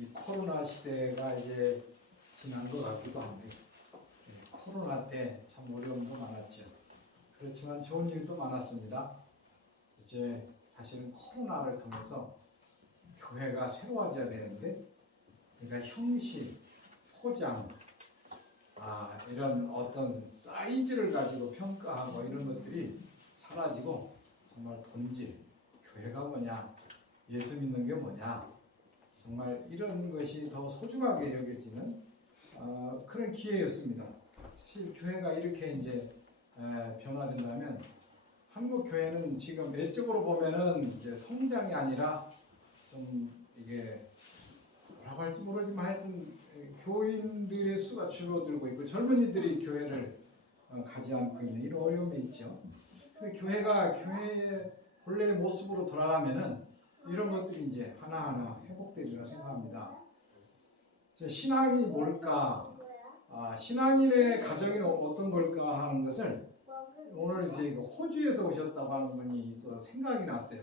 이 코로나 시대가 이제 지난 것 같기도 한데 코로나 때 참 어려움도 많았죠. 그렇지만 좋은 일도 많았습니다. 이제 사실은 코로나를 통해서 교회가 새로워져야 되는데 그러니까 형식, 포장, 이런 어떤 사이즈를 가지고 평가하고 이런 것들이 사라지고 정말 본질, 교회가 뭐냐, 예수 믿는 게 뭐냐, 정말 이런 것이 더 소중하게 여겨지는 그런 기회였습니다. 사실 교회가 이렇게 이제 변화된다면 한국 교회는 지금 내적으로 보면은 이제 성장이 아니라 좀 이게 뭐라고 할지 모르지만 하여튼 교인들의 수가 줄어들고 있고 젊은이들이 교회를 가지 않고 있는 이런 어려움이 있죠. 근데 교회가 교회의 본래의 모습으로 돌아가면은 이런 것들이 이제 하나하나 회복되리라 생각합니다. 신앙이 뭘까? 신앙인의 가정이 어떤 걸까 하는 것을 오늘 이제 호주에서 오셨다고 하는 분이 있어서 생각이 났어요.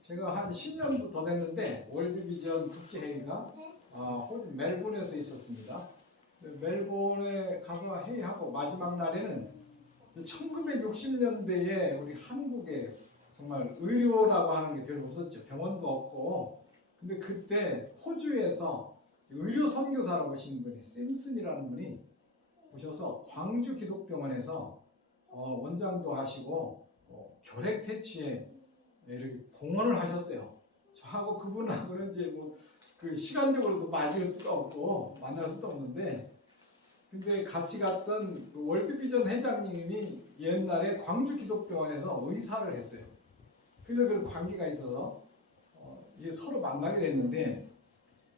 제가 한 10년 더 됐는데 월드비전 국제회의가 호주 멜본에서 있었습니다. 멜본에 가서 회의하고 마지막 날에는 1960년대에 우리 한국에 정말 의료라고 하는 게 별로 없었죠. 병원도 없고. 근데 그때 호주에서 의료 선교사라고 오신 분이 심슨이라는 분이 오셔서 광주 기독병원에서 원장도 하시고 결핵 퇴치에 이렇게 공헌을 하셨어요. 저하고 그분하고는 이제 그 시간적으로도 맞을 수가 없고 만날 수도 없는데, 근데 같이 갔던 그 월드비전 회장님이 옛날에 광주 기독병원에서 의사를 했어요. 그래서 그 관계가 있어서 이제 서로 만나게 됐는데,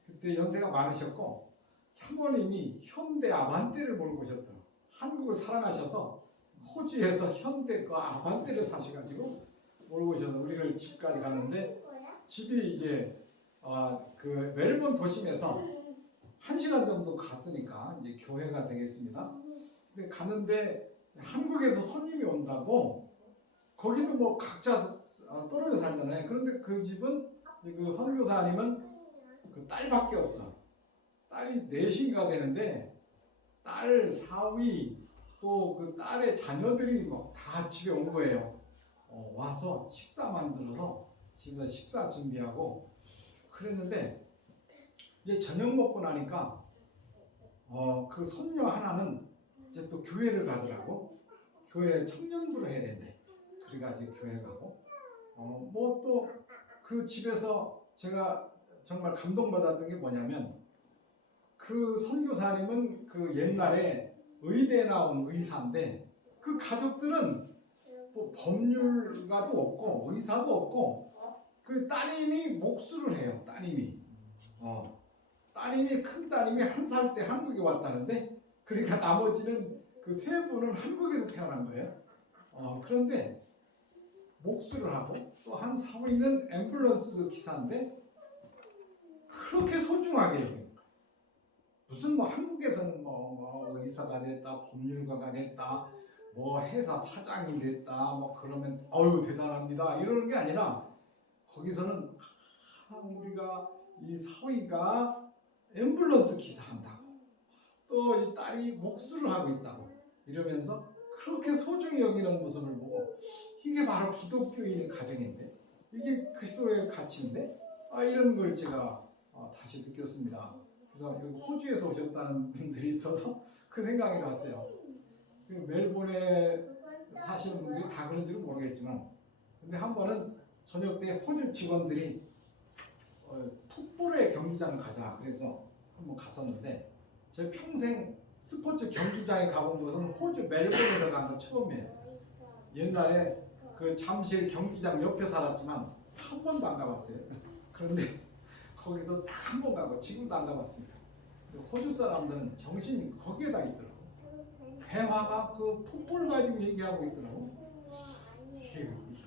그때 연세가 많으셨고 사모님이 현대 아반떼를 몰고 오셨더라고요. 한국을 사랑하셔서 호주에서 현대 그 아반떼를 사셔가지고 몰고 오셔서 우리를 집까지 갔는데, 집이 이제 그 멜번 도심에서 1시간 정도 갔으니까 이제 교회가 되겠습니다. 근데 갔는데 한국에서 손님이 온다고, 거기도 뭐 각자 떨어져 살잖아요. 그런데 그 집은 그 선교사님은 그 딸밖에 없어. 딸이 넷인가 되는데 딸 사위 또 그 딸의 자녀들이 뭐 다 집에 온 거예요. 와서 식사 만들어서 집에서 식사 준비하고 그랬는데, 이제 저녁 먹고 나니까 그 손녀 하나는 이제 또 교회를 가더라고. 교회 청년부를 해야 된대. 그래가지고 교회 가고 뭐 또 그 집에서 제가 정말 감동받았던 게 뭐냐면, 그 선교사님은 그 옛날에 의대 나온 의사인데 그 가족들은 뭐 법률가도 없고 의사도 없고 그 따님이 목수를 해요. 따님이 큰 따님이 1살 때 한국에 왔다는데, 그러니까 나머지는 그 3분은 한국에서 태어난 거예요. 그런데 목수를 하고 또 한 사위는 앰뷸런스 기사인데 그렇게 소중하게 여겨요. 무슨 뭐 한국에서는 뭐 의사가 됐다, 법률가가 됐다, 뭐 회사 사장이 됐다, 뭐 그러면 어유 대단합니다 이러는 게 아니라, 거기서는 우리가 이 사위가 앰뷸런스 기사한다고, 또 이 딸이 목수를 하고 있다고 이러면서 그렇게 소중히 여기는 모습을 보고, 이게 바로 기독교인의 가정인데, 이게 그리스도의 가치인데, 이런 걸 제가 다시 느꼈습니다. 그래서 여기 호주에서 오셨다는 분들이 있어서 그 생각이 났어요. 멜본에 사시는 분들이 다 그런지는 모르겠지만, 근데 한 번은 저녁 때 호주 직원들이 풋볼의 경기장 가자 그래서 한번 갔었는데, 제 평생 스포츠 경기장에 가본 것은 호주 멜본에서 간 건 처음이에요. 옛날에 그 잠실 경기장 옆에 살았지만 한 번도 안 가봤어요. 그런데 거기서 딱 한 번 가고 지금도 안 가봤습니다. 호주 사람들은 정신이 거기에다 있더라고. 대화가 그 풋볼 가지고 얘기하고 있더라고.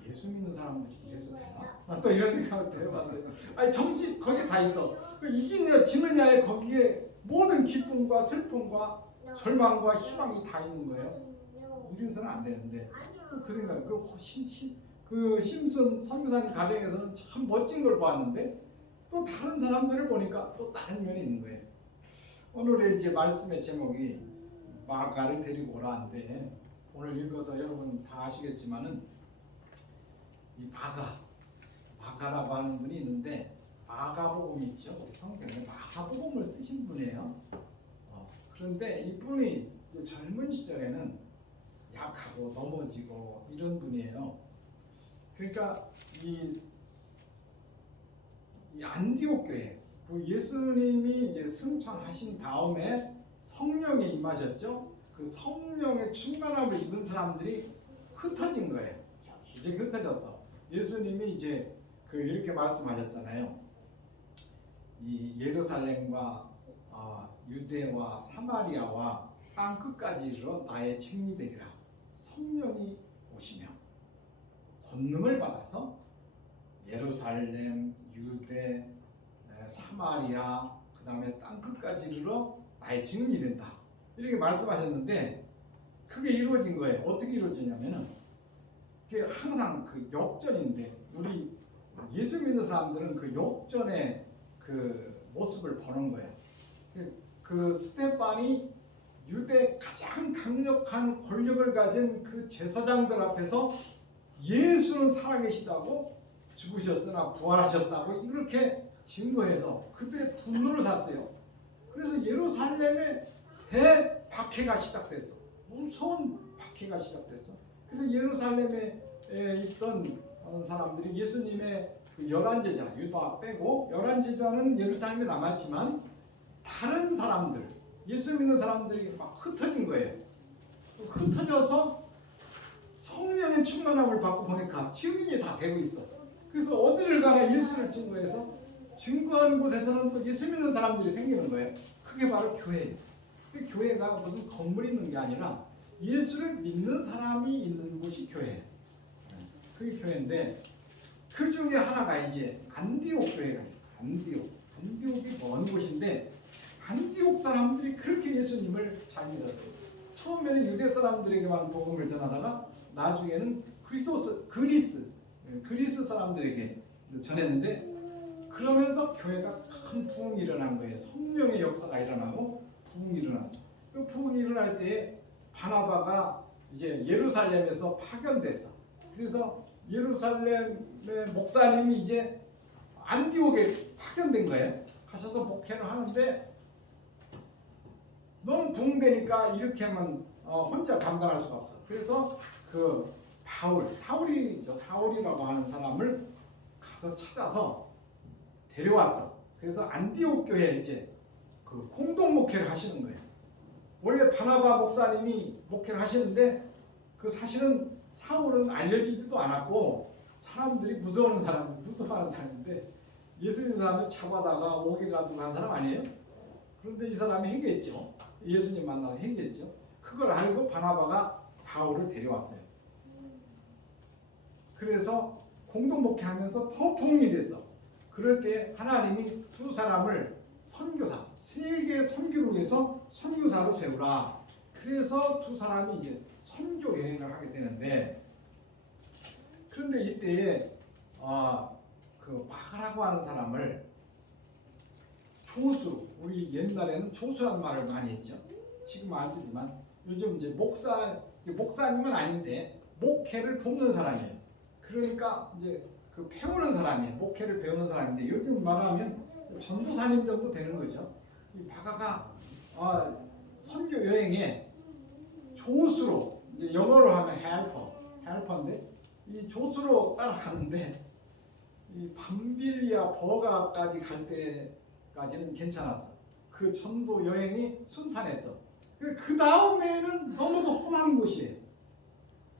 예수 믿는 사람들이 이래서 되나? 또 이런 생각을 해봤어요. 아니 정신 거기에 다 있어. 이기느냐 지느냐에 거기에 모든 기쁨과 슬픔과 절망과 희망이 다 있는 거예요. 이래서는 안 되는데, 또 그 생각, 그 심슨 선교사님 가정에서는 참 멋진 걸 봤는데, 또 다른 사람들을 보니까 또 다른 면이 있는 거예요. 오늘의 이제 말씀의 제목이 마가를 데리고 오라인데, 오늘 읽어서 여러분 다 아시겠지만은 이 마가라고 하는 분이 있는데, 마가복음 있죠. 우리 성경에 마가복음을 쓰신 분이에요. 그런데 이분이 이제 젊은 시절에는 약하고 넘어지고 이런 분이에요. 그러니까 이 안디옥 교회, 예수님이 이제 승천하신 다음에 성령이 임하셨죠. 그 성령의 충만함을 입은 사람들이 흩어진 거예요. 이제 흩어졌어. 예수님이 이제 이렇게 말씀하셨잖아요. 이 예루살렘과 유대와 사마리아와 땅 끝까지 이르러 나의 증인이 되리라. 성령이 오시며 권능을 받아서 예루살렘, 유대, 사마리아, 그 다음에 땅 끝까지 이르러 나의 증인이 된다. 이렇게 말씀하셨는데 그게 이루어진 거예요. 어떻게 이루어지냐면은 그게 항상 그 역전인데, 우리 예수 믿는 사람들은 그 역전의 그 모습을 보는 거예요. 그 스데반이 유대 가장 강력한 권력을 가진 그 제사장들 앞에서 예수는 살아계시다고, 죽으셨으나 부활하셨다고 이렇게 증거해서 그들의 분노를 샀어요. 그래서 예루살렘에 대박해가 시작됐어. 무서운 박해가 시작됐어. 그래서 예루살렘에 있던 사람들이 예수님의 그 열한 제자, 유다 빼고 열한 제자는 예루살렘에 남았지만 다른 사람들, 예수 믿는 사람들이 막 흩어진 거예요. 흩어져서 성령의 충만함을 받고 보니까 증인이 다 되고 있어. 그래서 어디를 가나 예수를 증거해서 증거하는 곳에서는 또 예수 믿는 사람들이 생기는 거예요. 그게 바로 교회예요. 그 교회가 무슨 건물이 있는 게 아니라 예수를 믿는 사람이 있는 곳이 교회예요. 그게 교회인데, 그 중에 하나가 이제 안디옥 교회가 있어. 안디옥이 먼 곳인데, 안디옥 사람들이 그렇게 예수님을 잘 믿었어요. 처음에는 유대 사람들에게만 복음을 전하다가 나중에는 그리스 사람들에게 전했는데, 그러면서 교회가 큰 부흥이 일어난 거예요. 성령의 역사가 일어나고 부흥이 일어났죠. 그 부흥이 일어날 때에 바나바가 이제 예루살렘에서 파견됐어. 그래서 예루살렘의 목사님이 이제 안디옥에 파견된 거예요. 가셔서 목회를 하는데 너무 부흥되니까 이렇게 하면 혼자 감당할 수가 없어. 그래서 그 사울이라고 하는 사람을 가서 찾아서 데려왔어. 그래서 안디옥 교회에 이제 그 공동 목회를 하시는 거예요. 원래 바나바 목사님이 목회를 하시는데 그 사실은 사울은 알려지지도 않았고 사람들이 무서워하는 사람인데, 예수 믿는 사람들 잡아다가 옥에 가두고 한 사람 아니에요? 그런데 이 사람이 행했죠. 예수님 만나서 행했죠. 그걸 알고 바나바가 바울을 데려왔어요. 그래서 공동 목회하면서 더 부흥이 됐어. 그럴 때 하나님이 두 사람을 선교사, 세계 선교를 위해서 선교사로 세우라. 그래서 두 사람이 이제 선교 여행을 하게 되는데, 그런데 이때에 그 마가라고 하는 사람을 조수, 우리 옛날에는 조수라는 말을 많이 했죠. 지금 안 쓰지만 요즘 이제 목사님은 아닌데 목회를 돕는 사람이에요. 그러니까 이제 그 배우는 사람이에요. 목회를 배우는 사람인데 요즘 말하면 전도사님 정도 되는 거죠. 이 마가가 선교 여행에 조수로, 이제 영어로 하면 헬퍼인데 이 조수로 따라갔는데 이 밤빌리아 버가까지 갈 때까지는 괜찮았어. 그 전도 여행이 순탄했어. 그 다음에는 너무도 험한 곳이에요.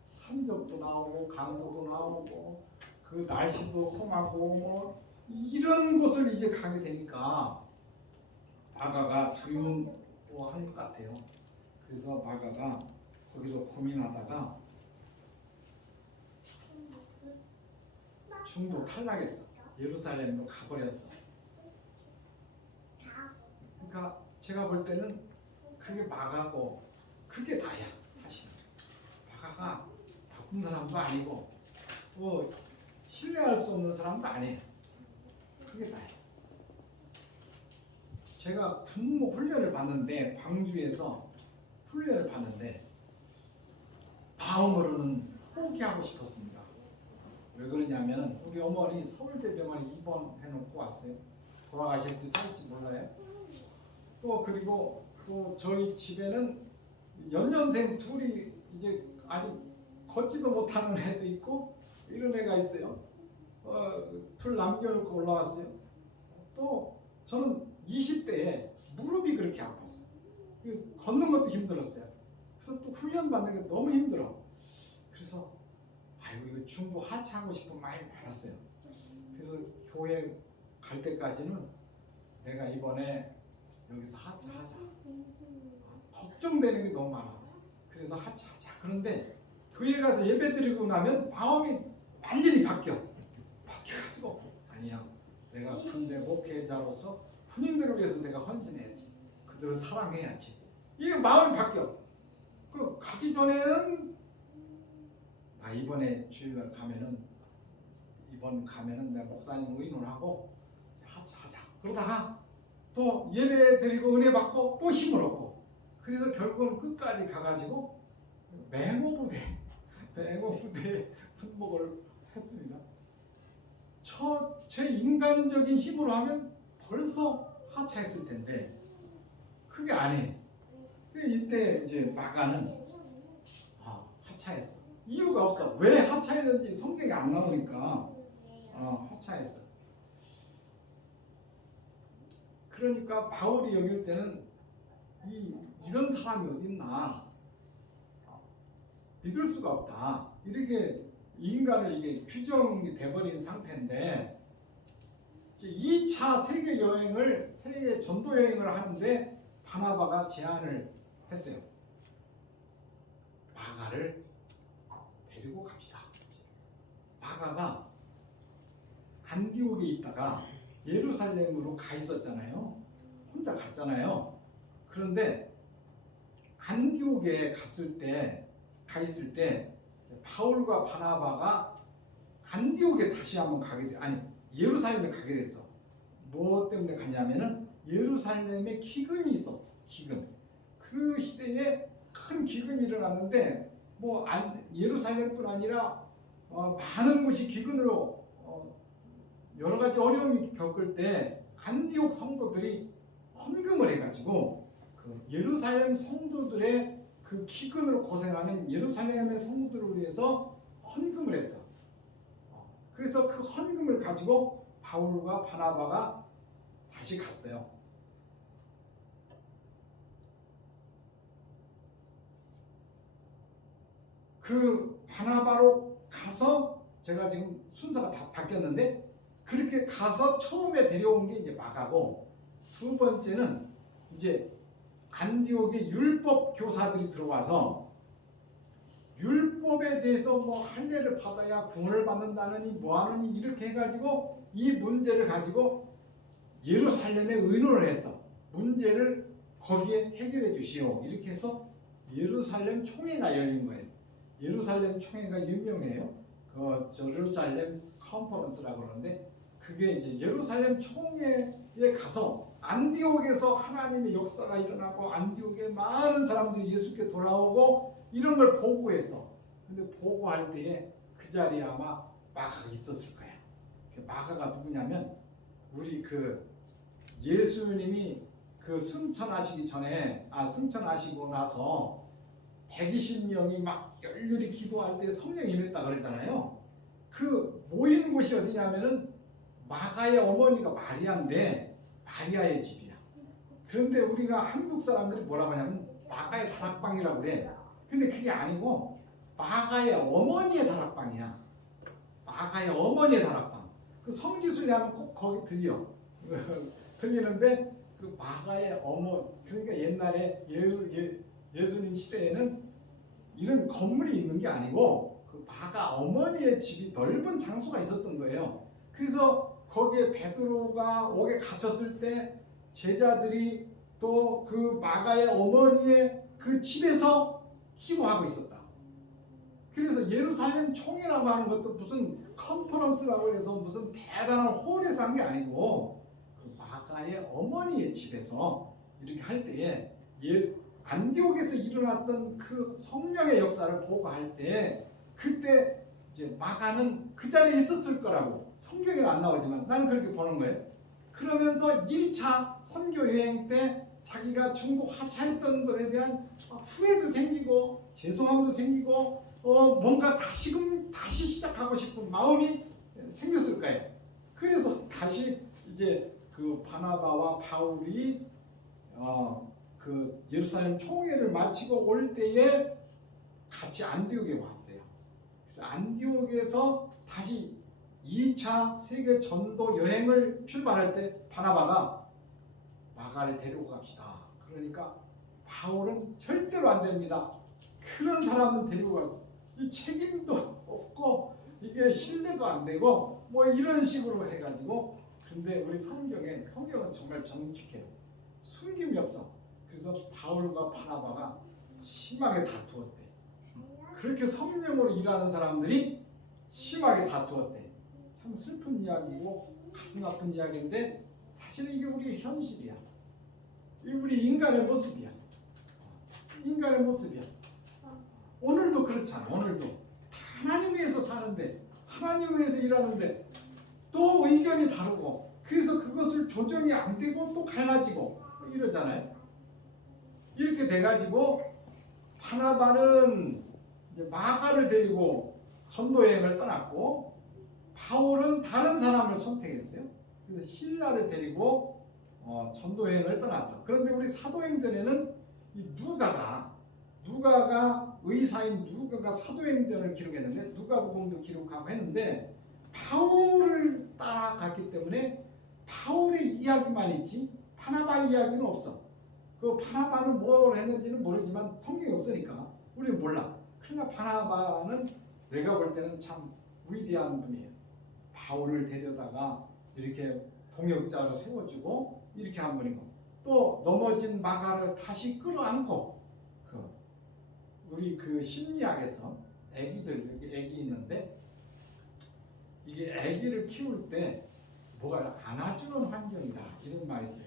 산적도 나오고 강도도 나오고 그 날씨도 험하고 뭐 이런 곳을 이제 가게 되니까 마가가 두려워할 것 같아요. 그래서 마가가 거기서 고민하다가 중도 탈락했어. 예루살렘으로 가버렸어. 그러니까 제가 볼 때는 그게 마가고 그게 나야. 사실 마가가 나쁜 사람도 아니고 신뢰할 수 없는 사람도 아니에요. 그게 나야. 제가 군목 훈련을 받는데 광주에서 훈련을 받는데 다음으로는 포기하고 싶었습니다. 왜 그러냐면 우리 어머니 서울대병원에 입원해놓고 왔어요. 돌아가실지 살지 몰라요. 또 그리고 또 저희 집에는 연년생 둘이 이제 아직 걷지도 못하는 애도 있고 이런 애가 있어요. 둘 남겨놓고 올라왔어요. 또 저는 20대에 무릎이 그렇게 아팠어요. 걷는 것도 힘들었어요. 그래서 또 훈련 받는 게 너무 힘들어. 그래서 아이고 이거 중부 하차하고 싶은 마음이 많았어요. 그래서 교회 갈 때까지는 내가 이번에 여기서 하차하자. 걱정되는 게 너무 많아. 그래서 하차하자. 그런데 교회 가서 예배 드리고 나면 마음이 완전히 바뀌어가지고 아니야. 내가 군대 목회자로서 군인들을 위해서 내가 헌신해야지. 그들을 사랑해야지. 이 마음이 바뀌어. 그 가기 전에는 나 이번에 주일날 이번 가면은 내가 목사님 의논하고 하자. 그러다가 또 예배 드리고 은혜 받고 또 힘을 얻고 그래서 결국은 끝까지 가가지고 맹호부대 군복을 했습니다. 제 인간적인 힘으로 하면 벌써 하차했을 텐데 그게 아니에요. 이때 이제 마가는 하차했어. 이유가 없어. 왜 하차했는지 성경에 안 나오니까 하차했어. 그러니까 바울이 여길 때는 이런 사람이 어딨나 믿을 수가 없다. 이렇게 인간을 이게 규정이 돼버린 상태인데 2차 세계 전도 여행을 하는데 바나바가 제안을 했어요. 마가를 데리고 갑시다. 마가가 안디옥에 있다가 예루살렘으로 가 있었잖아요. 혼자 갔잖아요. 그런데 안디옥에 가 있을 때 바울과 바나바가 안디옥에 다시 한번 예루살렘에 가게 됐어. 뭐 때문에 갔냐면은 예루살렘에 기근이 있었어. 그 시대에 큰 기근이 일어났는데 예루살렘뿐 아니라 많은 곳이 기근으로 여러 가지 어려움이 겪을 때 안디옥 성도들이 헌금을 해가지고 그 예루살렘 성도들의 그 기근으로 고생하는 예루살렘의 성도들을 위해서 헌금을 했어. 그래서 그 헌금을 가지고 바울과 바나바가 다시 갔어요. 그 바나바로 가서 제가 지금 순서가 다 바뀌었는데 그렇게 가서 처음에 데려온 게 이제 마가고 두 번째는 이제 안디옥에 율법 교사들이 들어와서 율법에 대해서 할례를 받아야 구원을 받는다느니 뭐하느니 이렇게 해가지고 이 문제를 가지고 예루살렘에 의논을 했어. 문제를 거기에 해결해 주시오. 이렇게 해서 예루살렘 총회가 열린 거예요. 예루살렘 총회가 유명해요. 그 예루살렘 컨퍼런스라고 그러는데 그게 이제 예루살렘 총회에 가서 안디옥에서 하나님의 역사가 일어나고 안디옥에 많은 사람들이 예수께 돌아오고 이런 걸 보고했어. 근데 보고할 때에 그 자리에 아마 마가가 있었을 거야. 마가가 누구냐면 우리 그 예수님이 그 승천하시고 나서 120명이 막 열렬히 기도할 때 성령이 임했다 그랬잖아요. 그 모인 곳이 어디냐면은 마가의 어머니가 마리아인데 마리아의 집이야. 그런데 우리가 한국 사람들이 뭐라고 하냐면 마가의 다락방이라고 그래. 근데 그게 아니고 마가의 어머니의 다락방이야. 마가의 어머니의 다락방. 그 성지순례 하면 꼭 거기 들리는데 그 마가의 그러니까 옛날에 예수님 시대에는 이런 건물이 있는 게 아니고 그 마가 어머니의 집이 넓은 장소가 있었던 거예요. 그래서 거기에 베드로가 옥에 갇혔을 때 제자들이 또 그 마가의 어머니의 그 집에서 기도하고 있었다. 그래서 예루살렘 총회라고 하는 것도 무슨 컨퍼런스라고 해서 무슨 대단한 홀에서 한 게 아니고 그 마가의 어머니의 집에서 이렇게 할 때에 안디옥에서 일어났던 그 성령의 역사를 보고할 때 그때 이제 마가는 그 자리에 있었을 거라고 성경에 안 나오지만 나는 그렇게 보는 거예요. 그러면서 1차 선교 여행 때 자기가 중도 하차했던 것에 대한 후회도 생기고 죄송함도 생기고 뭔가 다시금 다시 시작하고 싶은 마음이 생겼을 거예요. 그래서 다시 이제 그 바나바와 바울이 그 예루살렘 총회를 마치고 올 때에 같이 안디옥에 왔어요. 그래서 안디옥에서 다시 2차 세계 전도 여행을 출발할 때 바나바가 마가를 데리고 갑시다. 그러니까 바울은 절대로 안 됩니다. 그런 사람은 데리고 가서 이 책임도 없고 이게 신뢰도 안 되고 뭐 이런 식으로 해가지고 근데 우리 성경은 정말 정직해요. 숨김이 없어. 그래서 바울과 바나바가 심하게 다투었대. 그렇게 성령으로 일하는 사람들이 심하게 다투었대. 참 슬픈 이야기고 가슴 아픈 이야기인데 사실 이게 우리의 현실이야. 우리 인간의 모습이야. 인간의 모습이야. 오늘도 그렇잖아. 오늘도 하나님 위해서 사는데 하나님 위해서 일하는데 또 의견이 다르고 그래서 그것을 조정이 안 되고 또 갈라지고 이러잖아요. 이렇게 돼가지고 바나바는 이제 마가를 데리고 전도 여행을 떠났고 바울은 다른 사람을 선택했어요. 그래서 실라를 데리고 전도 여행을 떠났어. 그런데 우리 사도행전에는 이 누가가 의사인 누가가 사도행전을 기록했는데 누가복음도 기록하고 했는데 바울을 따라갔기 때문에 바울의 이야기만 있지 바나바 이야기는 없어. 그 바나바는 뭘 했는지는 모르지만 성경이 없으니까 우리는 몰라. 그러나 바나바는 내가 볼 때는 참 위대한 분이에요. 바울을 데려다가 이렇게 동역자로 세워주고 이렇게 한 분이고 또 넘어진 마가를 다시 끌어안고 우리 그 심리학에서 아기들 여기 아기 있는데 이게 아기를 키울 때 뭐가 안아주는 환경이다 이런 말이 있어요.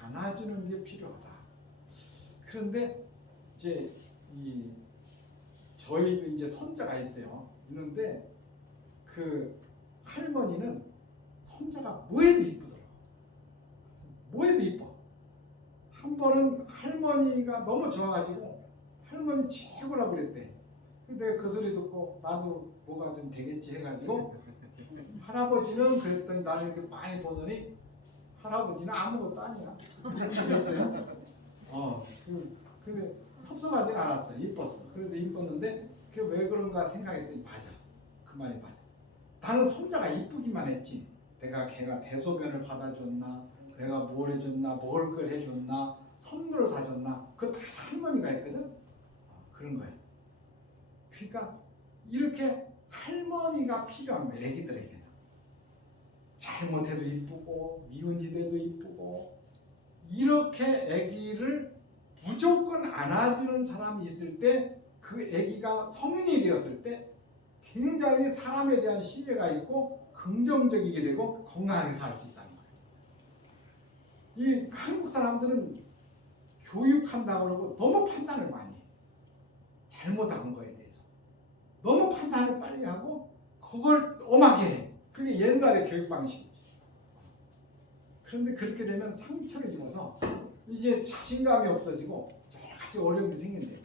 안아주는 게 필요하다. 그런데 이제 저희도 이제 손자가 있는데 그 할머니는 손자가 뭐해도 이쁘더라고. 뭐해도 이뻐. 한 번은 할머니가 너무 좋아가지고 할머니 최고라고 그랬대. 근데 그 소리 듣고 나도 뭐가 좀 되겠지 해가지고 할아버지는 그랬더니 나를 이렇게 많이 보더니 할아버지는 아무것도 아니야. 그랬어요. 근데 섭섭하진 않았어. 이뻤어. 그래도 이뻤는데 그게 왜 그런가 생각했더니 맞아. 그 말이 맞아. 나는 손자가 이쁘기만 했지. 걔가 대소변을 받아줬나, 내가 뭘 해줬나, 먹을 걸 해줬나, 선물을 사줬나, 그거 다 할머니가 했거든. 그런 거예요. 그러니까 이렇게 할머니가 필요한 거예요. 애기들에게는. 잘못해도 이쁘고 미운 짓 해도 이쁘고 이렇게 애기를 무조건 안아주는 사람이 있을 때 그 애기가 성인이 되었을 때 굉장히 사람에 대한 신뢰가 있고 긍정적이게 되고 건강하게 살 수 있다는 거예요. 이 한국 사람들은 교육한다고 그러고 너무 판단을 많이 해. 잘못한 거에 대해서 너무 판단을 빨리 하고 그걸 엄하게 해. 그게 옛날의 교육 방식이지. 그런데 그렇게 되면 상처를 입어서 이제 자신감이 없어지고 여러 가지 어려움이 생긴대요.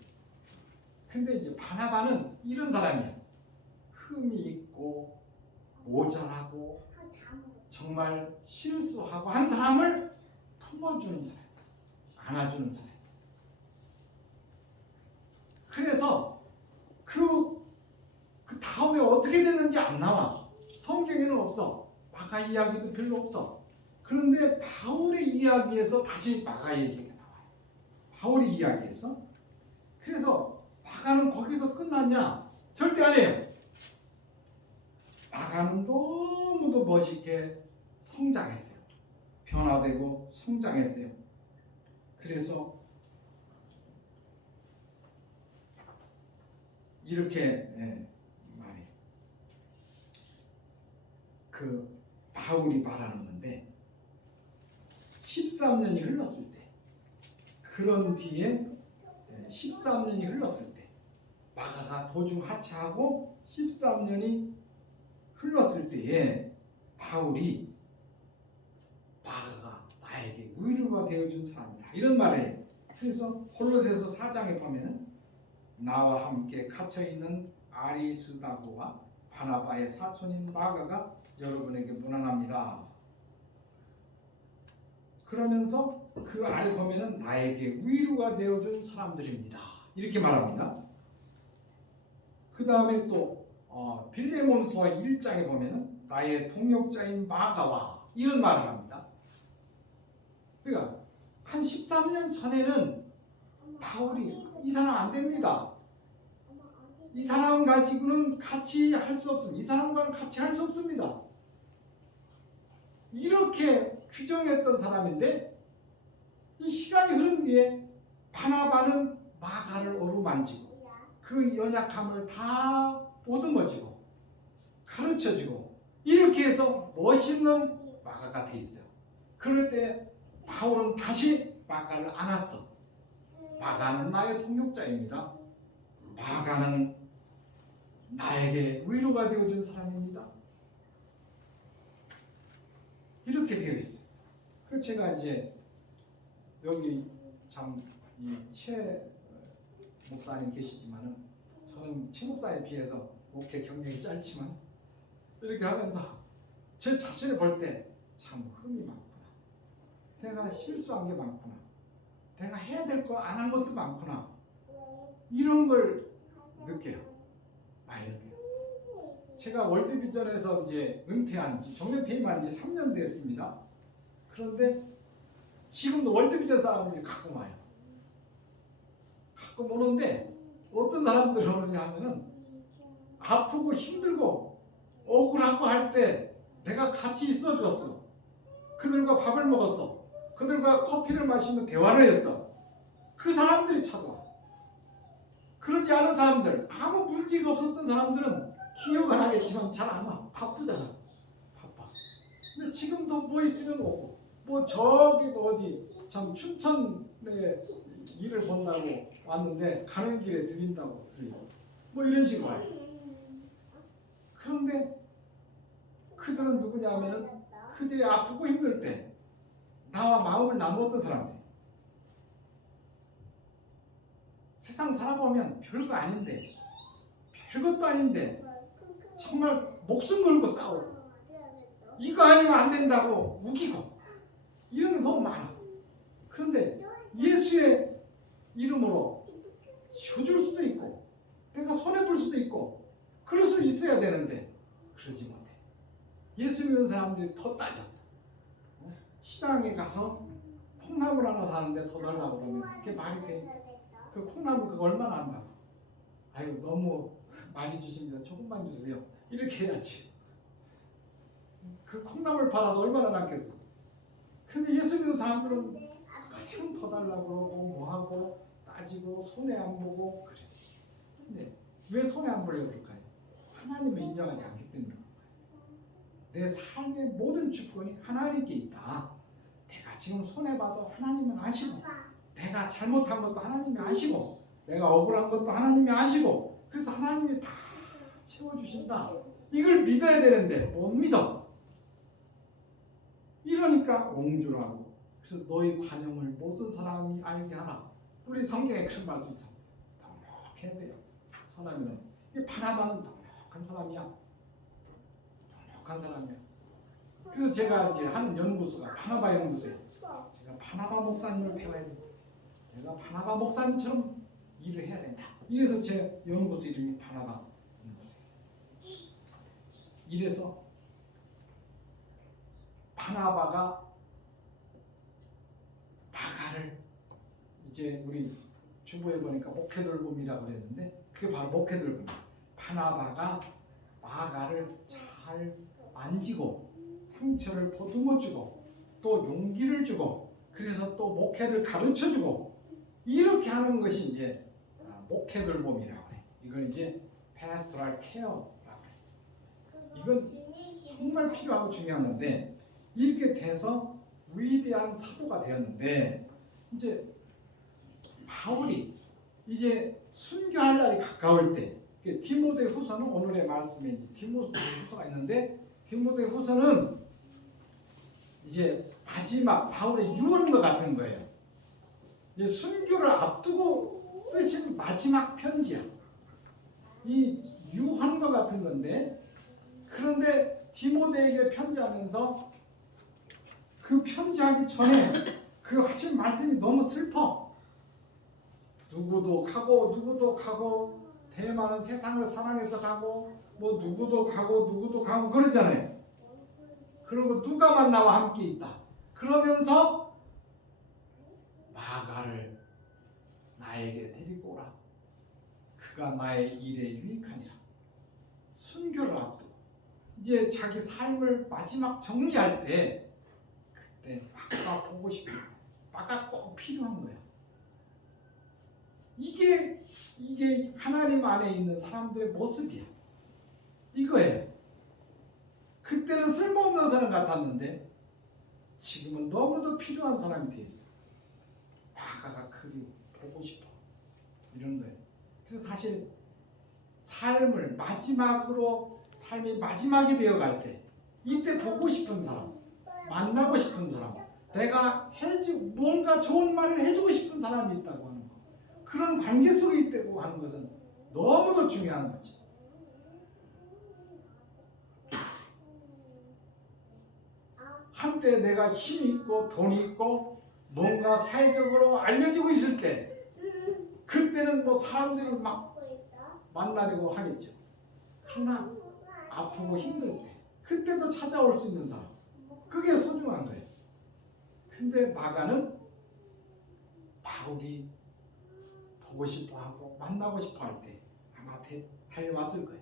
근데 이제 바나바는 이런 사람이에요. 흠이 있고 모자라고 정말 실수하고 한 사람을 품어주는 사람, 안아주는 사람. 그래서 그 다음에 어떻게 됐는지 안 나와. 성경에는 없어. 마가 이야기도 별로 없어. 그런데 바울의 이야기에서 다시 마가 얘기가 나와요. 바울의 이야기에서. 그래서 마가는 거기서 끝났냐? 절대 아니에요. 마가는 너무도 멋있게 성장했어요. 변화되고 성장했어요. 그래서 이렇게 말해요. 그 바울이 말하는 건데 13년이 흘렀을 때, 그런 뒤에 13년이 흘렀을 때, 마가가 도중 하차하고 13년이 흘렀을 때에 바울이 마가가 나에게 의류가 되어준 사람이다 이런 말을 해요. 그래서 골로새서 4장에 보면은 나와 함께 갇혀있는 아리스다고와 바나바의 사촌인 마가가 여러분에게 문안합니다. 그러면서 그 아래 보면은 나에게 위로가 되어준 사람들입니다 이렇게 말합니다. 그 다음에 또 빌레몬서 1장에 보면은 나의 동역자인 마가와 이런 말을 합니다. 그러니까 한 13년 전에는 바울이 이 사람 안 됩니다. 이 사람 가지고는 같이 할 수 없습니다. 이 사람과는 같이 할 수 없습니다. 이렇게 규정했던 사람인데 이 시간이 흐른 뒤에 바나바는 마가를 어루만지고 그 연약함을 다 보듬어지고 가르쳐주고 이렇게 해서 멋있는 마가가 돼 있어요. 그럴 때 바울은 다시 마가를 안았어. 마가는 나의 동역자입니다. 마가는 나에게 위로가 되어준 사람입니다. 이렇게 되어 있어요. 그 제가 이제 여기 참 이 최 목사님 계시지만은 저는 최 목사에 비해서 목회 경력이 짧지만 이렇게 하면서 제 자신을 볼 때 참 흠이 많구나. 내가 실수한 게 많구나. 내가 해야 될 거 안 한 것도 많구나. 이런 걸 느껴요. 많이 느껴요. 제가 월드비전에서 이제 은퇴한 지 정년 퇴임한 지 3년 됐습니다. 그런데 지금도 월드비전 사람들이 가끔 와요. 가끔 오는데 어떤 사람들이 오느냐 하면은 아프고 힘들고 억울하고 할 때 내가 같이 있어 줬어. 그들과 밥을 먹었어. 그들과 커피를 마시며 대화를 했어. 그 사람들이 찾아와. 그러지 않은 사람들, 아무 문제가 없었던 사람들은 기억은 하겠지만 잘 안 와. 바쁘잖아. 바빠. 근데 지금도 뭐 있으면 오고, 뭐 저기 뭐 어디 참 춘천에 일을 본다고 왔는데 가는 길에 들린다고 들리고 뭐 이런 식으로 와요. 그런데 그들은 누구냐 하면은 그들이 아프고 힘들 때 나와 마음을 나누었던 사람들. 세상 살아보면 별거 아닌데 별것도 아닌데 정말 목숨 걸고 싸우고 이거 아니면 안 된다고 우기고 이런 게 너무 많아. 그런데 예수의 이름으로 지어줄 수도 있고 내가 손해볼 수도 있고 그럴 수 있어야 되는데 그러지 못해. 예수 믿는 사람들이 더 따져. 시장에 가서 콩나물 하나 사는데 더 달라고 그러면 그게 말이 돼? 그 콩나물 그거 얼마나 한다고? 아유 너무 많이 주십니다. 조금만 주세요. 이렇게 해야지. 그 콩나물 팔아서 얼마나 남겠어? 근데 예수 믿는 사람들은 그냥 더 달라고 그러고 뭐하고 따지고 손해 안 보고 그래. 근데 왜 손해 안 보려고 그럴까요? 하나님을 인정하지 않기 때문에. 내 삶의 모든 주권이 하나님께 있다. 내가 지금 손해봐도 하나님은 아시고 내가 잘못한 것도 하나님이 아시고 내가 억울한 것도 하나님이 아시고 그래서 하나님이 다 채워주신다. 이걸 믿어야 되는데 못 믿어. 이러니까 옹졸하고 그래서 너희 관용을 모든 사람이 알게 하라. 우리 성경에 그런 말씀이 참 넉넉해야 돼요. 사람이는 이 바나바는 넉넉한 사람이야. 넉넉한 사람이야. 그래서 제가 이제 하는 연구소가 바나바 연구소예요. 제가 바나바 목사님을 배워야 된다. 내가 바나바 목사님처럼 일을 해야 된다. 이래서 제 연구소 이름이 바나바 연구소예요. 이래서 바나바가 마가를 이제 우리 주보에 보니까 목회돌봄이라고 그랬는데 그게 바로 목회돌봄이에요. 바나바가 마가를 잘 만지고 상처를 보듬어주고 또 용기를 주고 그래서 또 목회를 가르쳐주고 이렇게 하는 것이 이제 목회돌봄이라고 그래. 이건 이제 pastoral care라고 그래. 이건 정말 필요하고 중요한 건데 이렇게 돼서 위대한 사도가 되었는데 이제 바울이 이제 순교할 날이 가까울 때 디모데후서는 오늘의 말씀에 디모데후서가 있는데 디모데후서는 이제 마지막 바울의 유언과 같은 거예요. 이제 순교를 앞두고 쓰신 마지막 편지야. 이 유언과 같은 건데 그런데 디모데에게 편지하면서 그 편지하기 전에 그 하신 말씀이 너무 슬퍼. 누구도 가고 대만은 세상을 사랑해서 가고 뭐 누구도 가고 그러잖아요. 그리고 누가만 나와 함께 있다. 그러면서 마가를 나에게 데리고 오라. 그가 나의 일에 유익하니라. 순교를 앞두고 이제 자기 삶을 마지막 정리할 때 그때 마가가 보고 싶은 거야. 마가가 꼭 필요한 거야. 이게 하나님 안에 있는 사람들의 모습이야. 이거예요. 그때는 쓸모없는 사람 같았는데 지금은 너무도 필요한 사람이 돼 있어. 마가가 그리워 보고 싶어. 이런 거예요. 그래서 사실 삶이 마지막이 되어갈 때 이때 보고 싶은 사람, 만나고 싶은 사람, 내가 뭔가 좋은 말을 해주고 싶은 사람이 있다고 하는 거. 그런 관계 속에 있다고 하는 것은 너무도 중요한 거지. 한때 내가 힘이 있고 돈이 있고 뭔가 사회적으로 알려지고 있을 때 그때는 뭐 사람들을 막 만나려고 하겠죠. 그러나 아프고 힘들 때 그때도 찾아올 수 있는 사람, 그게 소중한 거예요. 근데 마가는 바울이 보고 싶어하고 만나고 싶어할 때 아마 달려왔을 거예요.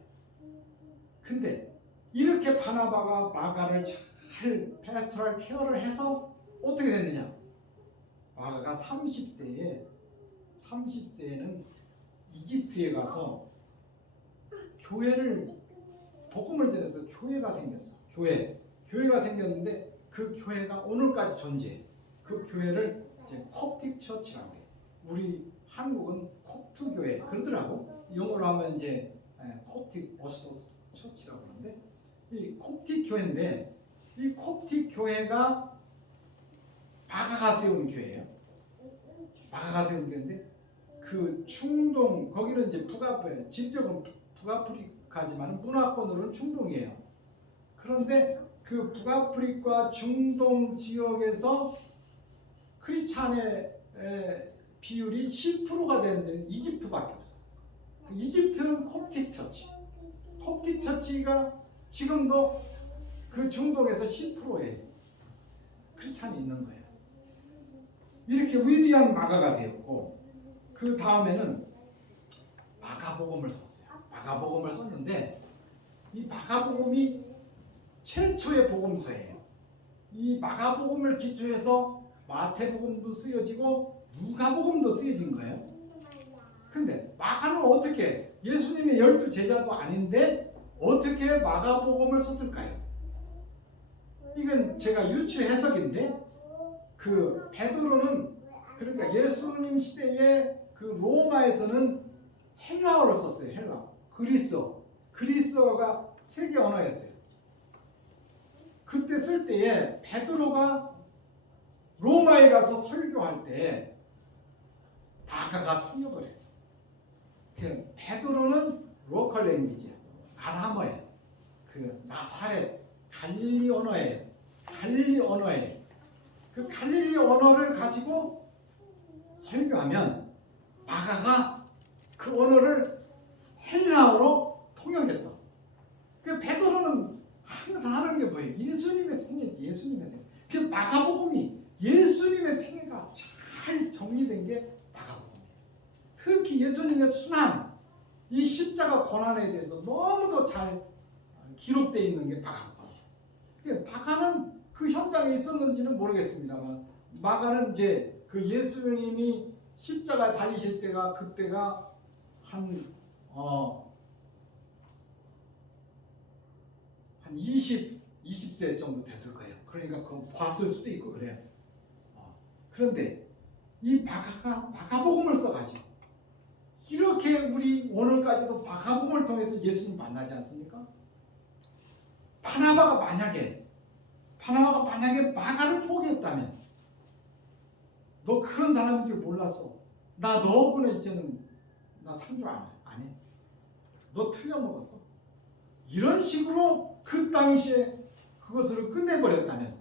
근데 이렇게 바나바가 마가를 잘 패스토럴 케어를 해서 어떻게 됐느냐? 마가가 30세에는 이집트에 가서 복음을 전해서 교회가 생겼어. 교회가 생겼는데 그 교회가 오늘까지 존재해. 그 교회를 이제 콥틱 처치라고 해. 우리 한국은 콥트 교회 그러더라고. 영어로 하면 이제 콥틱 어스토스 처치라고 하는데 이 콥틱 교회인데 이 콥틱 교회가 마가가 세운 교회예요. 마가가 세운 교회인데 그 중동 거기는 이제 지리적으로 북아프리카지만 문화권으로는 중동이에요. 그런데 그 북아프리카 중동 지역에서 크리스찬의 비율이 10%가 되는 데는 이집트밖에 없어. 이집트는 콥틱 처치. 콥틱 처치가 지금도 그 중동에서 10%의 크리스찬이 있는 거예요. 이렇게 위대한 마가가 되었고 그 다음에는 마가복음을 썼어요. 마가복음을 썼는데 이 마가복음이 최초의 복음서예요. 이 마가복음을 기초해서 마태복음도 쓰여지고 누가복음도 쓰여진 거예요. 근데 마가는 어떻게 예수님의 12 제자도 아닌데 어떻게 마가복음을 썼을까요? 이건 제가 유추 해석인데 그 베드로는 그러니까 예수님 시대에 그 로마에서는 헬라어를 썼어요. 헬라어. 그리스어가 세계 언어였어요. 그때 쓸 때에 베드로가 로마에 가서 설교할 때 마가가 통역을 했어. 베드로는 로컬 랭귀지야. 아람어예요. 그 나사렛 갈릴리 언어예요. 그 갈릴리 언어를 가지고 설교하면 마가가 그 언어를 헬라어로 통역했어. 그 베드로는 항상 하는 게 뭐예요? 예수님의 생애지. 예수님의 생애. 그 마가복음이 예수님의 생애가 잘 정리된 게 마가복음이에요. 특히 예수님의 순환, 이 십자가 고난에 대해서 너무도 잘 기록되어 있는 게 마가복음이에요. 마가는 그 현장에 있었는지는 모르겠습니다만 마가는 이제 그 예수님이 십자가 달리실 때가 그때가 한 20 20세 정도 됐을 거예요. 그러니까 그건 봤을 수도 있고 그래요. 그런데 이 마가복음을 써가지고 이렇게 우리 오늘까지도 마가복음을 통해서 예수님 만나지 않습니까? 바나바가 만약에 마가를 포기했다면, 너 그런 사람인 줄 몰랐어. 나 너구나 이제는 나 상주 안 해. 너 틀려먹었어. 이런 식으로 그 당시에 그것을 끝내버렸다면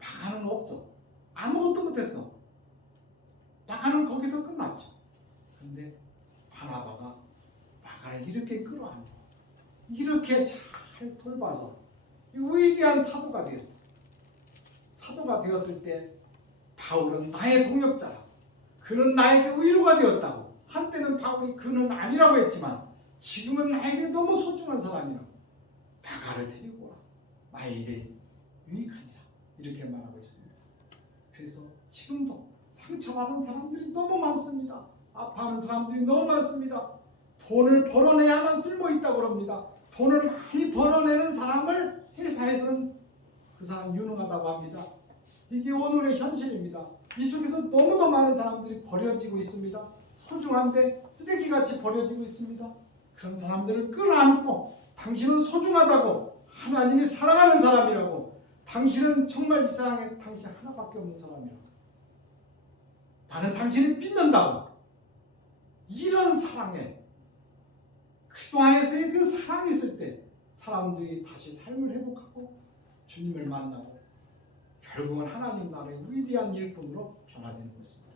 마가는 없어. 아무것도 못했어. 마가는 거기서 끝났죠. 근데 바나바가 마가를 이렇게 끌어안고 이렇게 잘 돌봐서 위대한 사도가 되었어. 사도가 되었을 때 바울은 나의 동역자라고, 그는 나에게 위로가 되었다고. 한때는 바울이 그는 아니라고 했지만 지금은 나에게 너무 소중한 사람이라고. 마가를 데리고 와. 나에게 유익하니라. 이렇게 말하고 있습니다. 그래서 지금도 상처받은 사람들이 너무 많습니다. 아파하는 사람들이 너무 많습니다. 돈을 벌어내야만 쓸모있다고 그럽니다. 돈을 많이 벌어내는 사람을 회사에서는 그 사람 유능하다고 합니다. 이게 오늘의 현실입니다. 이 속에서 너무도 많은 사람들이 버려지고 있습니다. 소중한데 쓰레기같이 버려지고 있습니다. 그런 사람들을 끌어안고 당신은 소중하다고, 하나님이 사랑하는 사람이라고, 당신은 정말 이 세상에 당신 하나밖에 없는 사람이라고, 나는 당신을 믿는다고, 이런 사랑에, 그리스도 안에서의 그 사랑이 있을 때 사람들이 다시 삶을 회복하고 주님을 만나고 결국은 하나님 나라의 위대한 일꾼으로 변화되는 것입니다.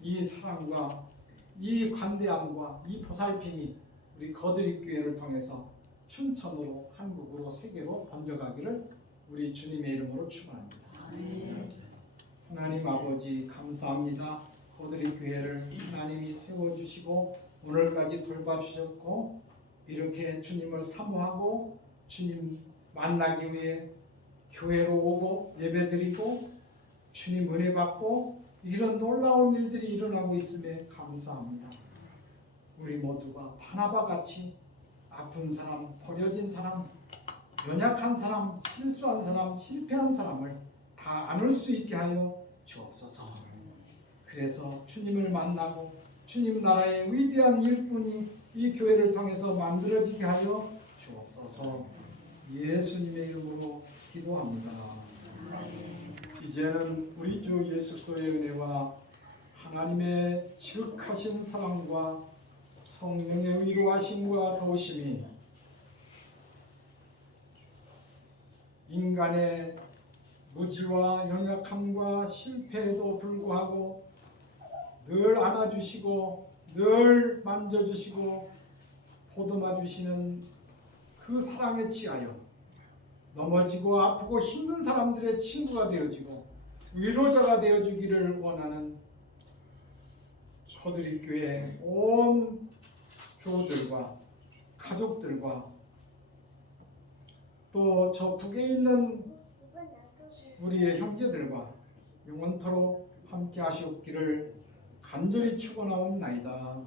이 사랑과 이 관대함과 이 보살핌이 우리 거드립 교회를 통해서 춘천으로, 한국으로, 세계로 번져가기를 우리 주님의 이름으로 축원합니다. 하나님 아버지 감사합니다. 거드립 교회를 하나님이 세워주시고 오늘까지 돌봐주셨고, 이렇게 주님을 사모하고 주님 만나기 위해 교회로 오고 예배드리고 주님 은혜 받고 이런 놀라운 일들이 일어나고 있음에 감사합니다. 우리 모두가 바나바같이 아픈 사람, 버려진 사람, 연약한 사람, 실수한 사람, 실패한 사람을 다 안을 수 있게 하여 주옵소서. 그래서 주님을 만나고 주님 나라의 위대한 일꾼이 이 교회를 통해서 만들어지게 하여 주옵소서. 예수님의 이름으로 기도합니다. 이제는 우리 주 예수 그리스도의 은혜와 하나님의 지극하신 사랑과 성령의 위로하심과 도우심이 인간의 무지와 연약함과 실패에도 불구하고 늘 안아주시고 늘 만져주시고 보듬어주시는 그 사랑에 취하여 넘어지고 아프고 힘든 사람들의 친구가 되어지고 위로자가 되어주기를 원하는 거드립 교회 온 교우들과 가족들과 또 저 북에 있는 우리의 형제들과 영원토록 함께 하시옵기를 간절히 축원하옵나이다.